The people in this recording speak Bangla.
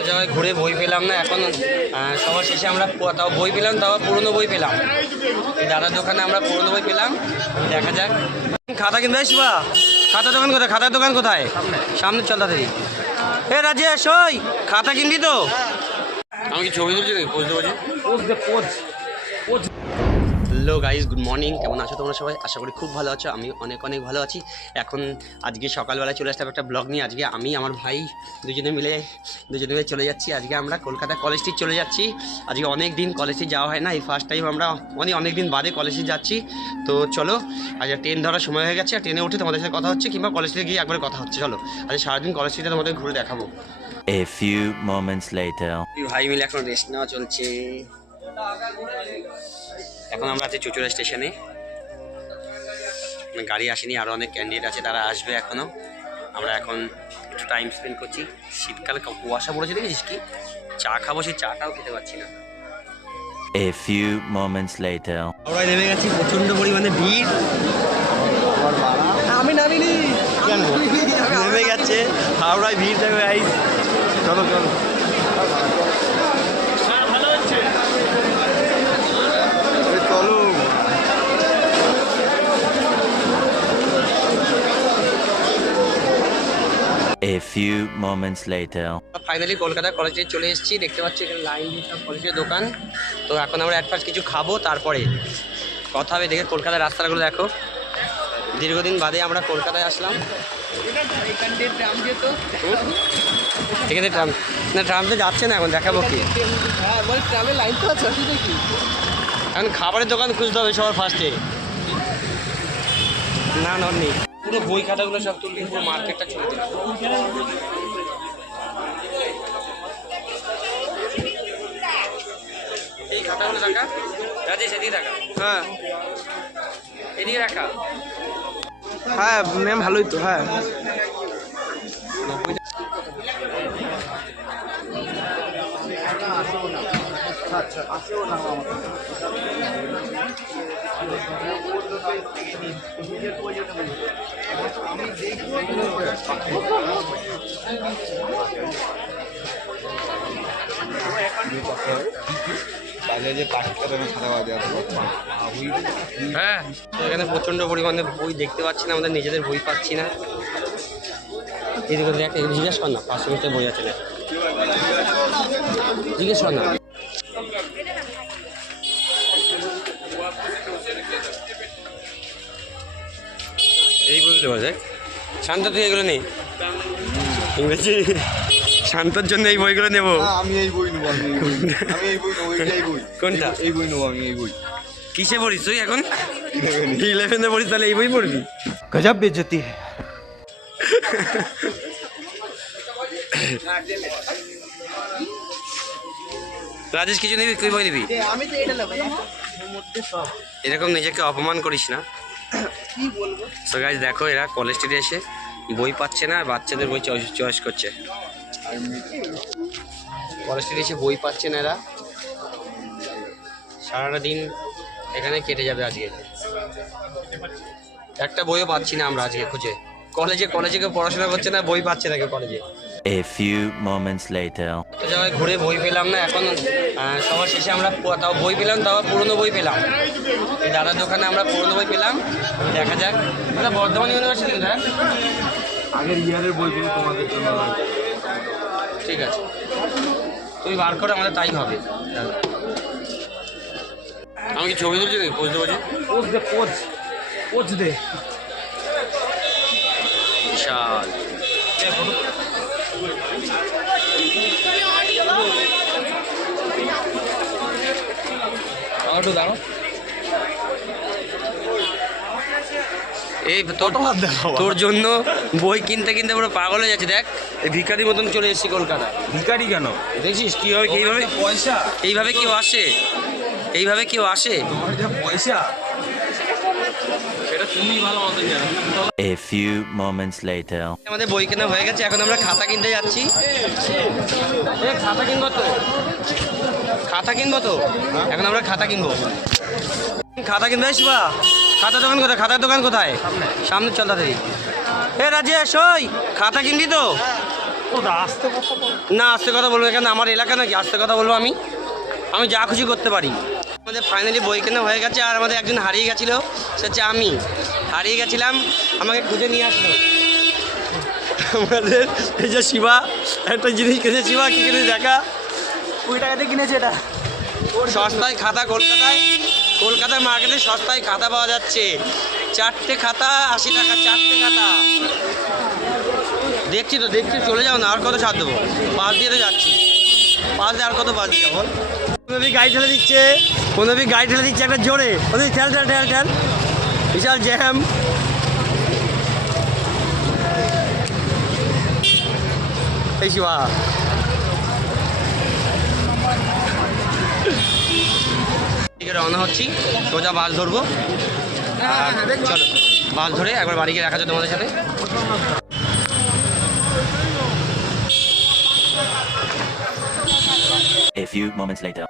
তো জায়গায় ঘুরে বই পেলাম না এখন সবার শেষে আমরা তাও বই পেলাম তাও পুরনো বই পেলাম। এই দাদার দোকানে আমরা পুরনো বই পেলাম দেখা যাক। খাতা কিনতে আসব খাতার দোকান কোথায়? খাতার দোকান কোথায়? সামনে চল তাড়াতাড়ি। এ রাজেশ ওই খাতা কিনবি তো? আমি কি ছবি তুলছি বুঝতে পারছি হ্যালো গাইজ গুড মর্নিং। কেমন আছো তোমরা সবাই? আশা করি খুব ভালো আছো আমি অনেক অনেক ভালো আছি। এখন আজকে সকালবেলা চলে আসলাম একটা ব্লগ নিয়ে। আজকে আমি আমার ভাই দুজনে মিলে দুজনে মিলে চলে যাচ্ছি। আজকে আমরা কলকাতা কলেজ স্ট্রিট চলে যাচ্ছি। আজকে অনেক দিন কলেজ স্ট্রিট যাওয়া হয় না এই ফার্স্ট টাইম আমরা অনেক অনেক দিন বাদে কলেজ স্ট্রিট যাচ্ছি। তো চলো আজ ট্রেন ধরার সময় হয়ে গেছে আর ট্রেনে উঠে তোমাদের সাথে কথা হচ্ছে কিংবা কলেজ স্ট্রিটে গিয়ে একবার কথা হচ্ছে। চলো আজ সারাদিন কলেজ স্ট্রিটে তোমাদের ঘুরে দেখাবো। A few moments later. দুই ভাই মিলে এখন রেস্ট নেওয়া চলছে। এখন আমরা আছি চুচুড়া স্টেশনে। মানে গাড়ি আসেনি আরও অনেক ক্যান্ডিডেট আছে তারা আসবে এখনও আমরা এখন একটু টাইম স্পেন্ড করছি। শীতকালে কুয়াশা পড়েছে দেখেছিস কি? চা খাব সেই চাটাও খেতে পাচ্ছি না। A few moments later. আমরা নেমে গেছি প্রচণ্ড পরিমাণে ভিড়। আমি নামিনি। কেন? নেমে গেছে হাওড়ায় ভিড় চলো চলো চলো। A few moments later. Finally Kolkata কলেজে চলে এসেছি। দেখতে পাচ্ছি এখানে লাইন সব কলেজের দোকান। তো এখন আমরা অ্যাডভান্স কিছু খাব, তারপরে কথা হবে। দেখে কলকাতার রাস্তাগুলো দেখো। দীর্ঘদিন বাদে আমরা কলকাতায় আসলাম? এখানে ট্রাম না ট্রাম তো যাচ্ছে না এখন, দেখাবো কি। এখন খাবারের দোকান খুঁজতে হবে সবার ফার্স্টে না না, নেই। পুরো বই খাতাগুলো সব তুলবি পুরো মার্কেটটা চলে দিল এই খাতাগুলো রাখা? রাজেশ এদিকে রাখা? হ্যাঁ। এদিকে রাখা? হ্যাঁ ম্যাম ভালোই তো হ্যাঁ। হ্যাঁ এখানে প্রচণ্ড পরিমাণে বই দেখতে পাচ্ছি না, আমাদের নিজেদের বই পাচ্ছি না। এদিকে এদিকে জিজ্ঞেস কর না, পাঁচশো মিটার বই আছে না জিজ্ঞেস কর না। বুঝতে পারছে শান্ত তুই এগুলো নেই ইংরেজি শান্তর জন্য এই বইগুলো নেব। আমি এই বই নেব কোনটা? এই বই নেব আমি এই বই। কিসে পড়িস তুই এখন? ইলেভেনে পড়িস তাহলে এই বই পড়বি? গজাব বেজতি রাজেশ কিছু নিবি? তুই বই নিবি। এরকম নিজেকে অপমান করিস না। তো গাইজ দেখো এরা কলেজ স্ট্রিটে এসে বই পাচ্ছে না, বাচ্চাদের বই চয়েস করছে। কলেজ স্ট্রিটে এসে বই পাচ্ছে না এরা। সারাটা দিন এখানে কেটে যাবে আজকে। একটা বইও পাচ্ছি না আমরা আজকে খুঁজে। কলেজে কলেজে কেউ পড়াশোনা করছে না, বই পাচ্ছে না কেউ কলেজে A few moments later. জায়গায় ঘুরে বই পেলাম না এখন সবার শেষে আমরা তাও বই পেলাম তাও পুরনো বই পেলাম। দাদার দোকানে আমরা পুরনো বই পেলাম দেখা যাক। মানে বর্ধমান ইউনিভার্সিটি না হ্যাঁ? আগের ইয়ারের বইগুলো তোমাদের জন্য ঠিক আছে। তুমি বার করো আমাদের তাই হবে। আমি কি ছবি তুলছি নাকি? দে পোজ পোজ দে। বিশাল। একটু এই তোর তোর জন্য বই কিনতে কিনতে পুরো পাগল হয়ে যাচ্ছে দেখ। এই ভিখারির মতন চলে এসেছি কলকাতা। ভিখারি কেন? দেখছিস কীভাবে এইভাবে পয়সা। এইভাবে কেউ আসে? এইভাবে কেউ আসে? পয়সা। A few moments later. আমাদের বই কেনা হয়ে গেছে, এখন আমরা খাতা কিনতে যাচ্ছি। খাতা কিনবো তো? খাতা কিনবো তো? এখন আমরা খাতা কিনবো। খাতা কিনতে আসবা খাতার দোকান কোথায়? খাতার দোকান কোথায়? সামনে চল তাড়াতাড়ি। এ, রাজেশ, ওই, খাতা কিনবি তো? না, আস্তে কথা বলব, কেন? আমার এলাকা নাকি আস্তে কথা বলব আমি? আমি যা খুশি করতে পারি। আমাদের ফাইনালি বই কেনা হয়ে গেছে আর আমাদের একজন হারিয়ে গেছিল সে হচ্ছে আমি। হারিয়ে গেছিলাম আমাকে খুঁজে নিয়ে আসলো। আমাদের এই যে শিবা একটা জিনিস কিনেছে শিবা কী কিনে দেখা? কুড়ি টাকাতে কিনেছে এটা। সস্তায় খাতা কলকাতায় কলকাতার মার্কেটে সস্তায় খাতা পাওয়া যাচ্ছে। চারটে খাতা আশি টাকা চারটে খাতা। দেখছি তো দেখছি চলে যাও না আর কত ছাড় দেবো? পাঁচ দিয়ে তো যাচ্ছি। পাঁচ দিয়ে আর কত পাঁচ দিয়ে যাব গাড়ি ঠেলে দিচ্ছে। কোনবি গাড়ি ঠেলে দিচ্ছে একটা জোরে। ওদের ঠেল ঠেল ঠেল ঠেল। বিশাল জ্যাম। এই শিবা। রওনা হচ্ছি। সোজা বাস ধরবো। চলো বাস ধরে একবার বাড়ি গিয়ে দেখা যাচ্ছে তোমাদের সাথে। A few moments later.